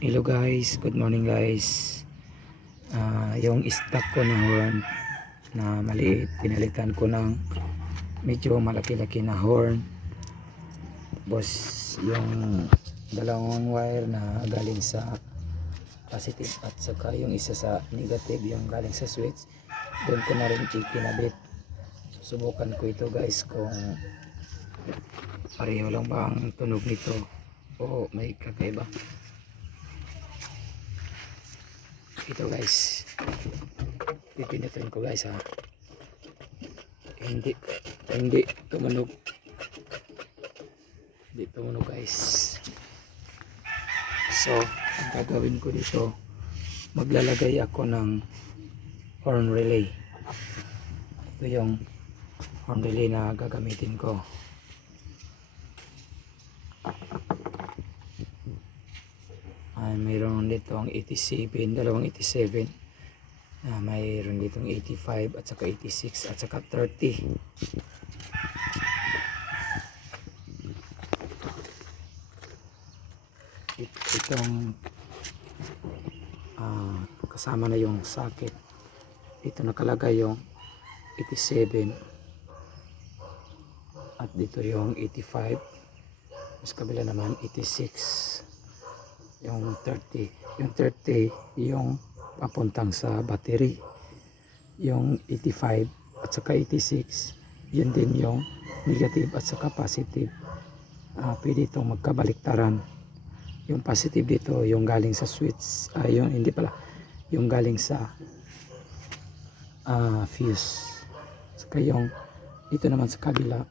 Hello guys, good morning guys. Yung stock ko na horn na maliit, pinalitan ko ng medyo malaki-laki na horn. Tapos yung dalawang wire na galing sa positive at saka yung isa sa negative, yung galing sa switch, doon ko na rin ikinabit. Susubukan ko ito guys kung pareho lang ba ang tunog nito o may kakaiba. Ito guys, pipinutin ko guys ha. Hindi tumunog guys. So ang gagawin ko dito, maglalagay ako ng horn relay. Ito yung horn relay na gagamitin ko. Mayroon dito ang 87, dalawang 87. Mayroon dito ang 85 at saka 86 at saka 30. Itong kasama na yung socket. Dito nakalagay yung 87 at dito yung 85. Mas kabila naman 86. Yung 30 yung papuntang sa battery. Yung 85 at saka 86, yun din yung negative at saka positive. Pwede itong magkabaliktaran. Yung positive dito yung galing sa switch, yung galing sa fuse. Saka yung dito naman sa kabila,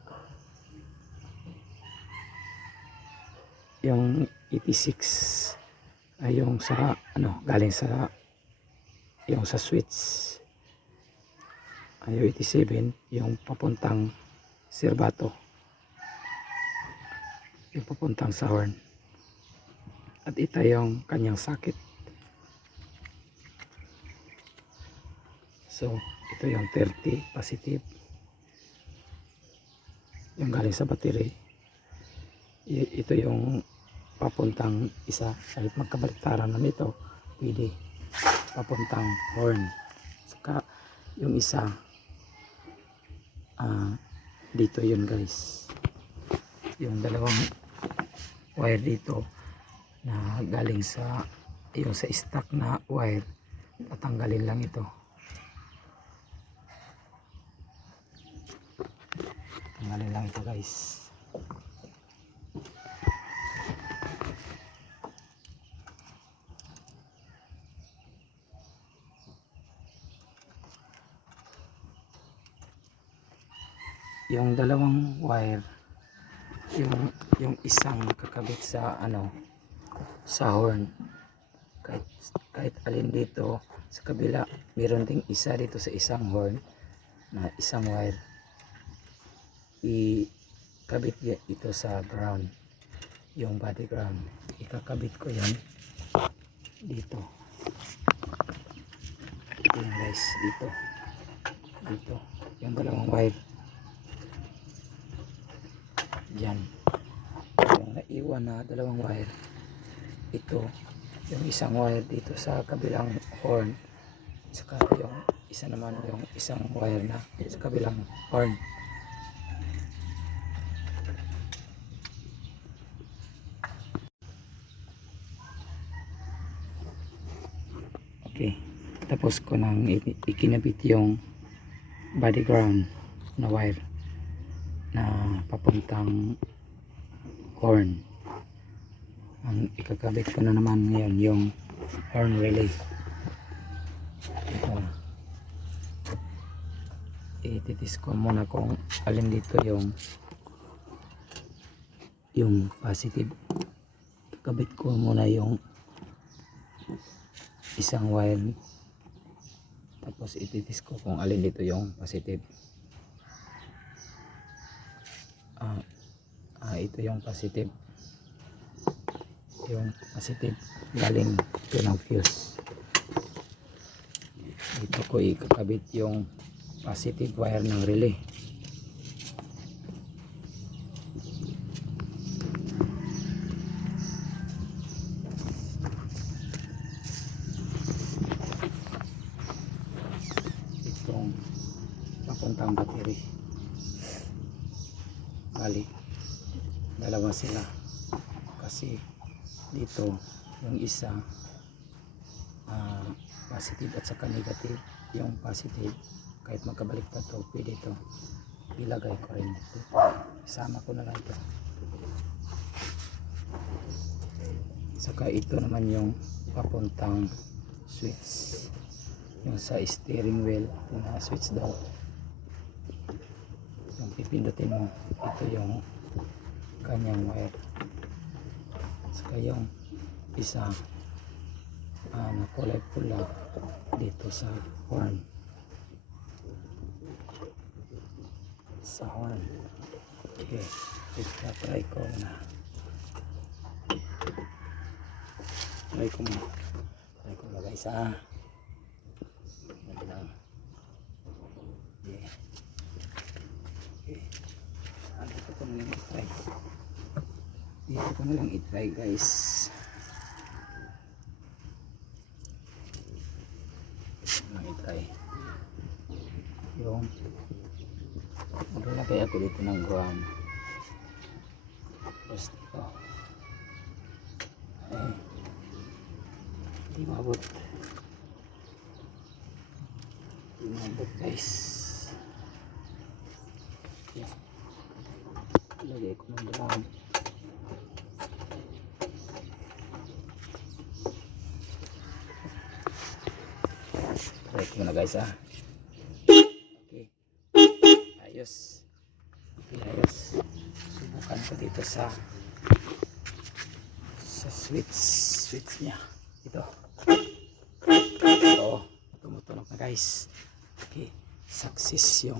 yung 86 ay yung sa galing sa yung sa switch. Yung 87 yung papuntang serbato, yung papuntang sa horn, at ito yung kanyang socket. So ito yung 30 positive, yung galing sa battery. Ito yung papuntang isa, kahit magkabaliktaran naman ito, pwede papuntang horn. Saka yung isa dito yun guys, yung dalawang wire dito na galing sa yung sa stock na wire, tatanggalin lang ito. Tanggalin lang ito guys. Yung dalawang wire, yung isang kakabit sa sa horn, kahit alin dito sa kabila, meron ding isa dito sa isang horn na isang wire, ikabit ito sa ground, yung body ground. Ikakabit ko yan dito. Ito yan guys, dito yung dalawang wire dyan. Yung naiwan na dalawang wire, ito yung isang wire dito sa kabilang horn, saka yung isa naman yung isang wire na sa kabilang horn. Okay, tapos ko nang ikinabit yung body ground na wire na papuntang horn. Ang ikakabit ko na naman ngayon yung horn relay. Ito, ititis ko muna kung alin dito yung positive. Ikakabit ko muna yung isang wire, tapos ititis ko kung alin dito yung positive. Ito yung positive, galing ito ng fuse. Dito ko ikakabit yung positive wire ng relay. battery. Bali, dalawa sila. Kasi dito, yung isa positive at saka negative. Yung positive, kahit magkabaliktad to, pwede ito ilagay ko rin dito. Isama ko na lang ito. Saka ito naman yung papuntang switch, yung sa steering wheel na switch daw, yung pipindutin mo, ito yung kanyang wire. Saka yung isa na kulay pula dito sa horn, okay. Try ko na guys, yan lang. Okay. Dito ko na lang i-try guys. Yung maglalagay ako dito ng ground, tapos dito hindi mabot guys. Yan, lagay ko ng ground. Try ko na guys. Okay, ayos. Subukan ko dito sa switch nya. Ito tumutunog na guys. Okay, success yung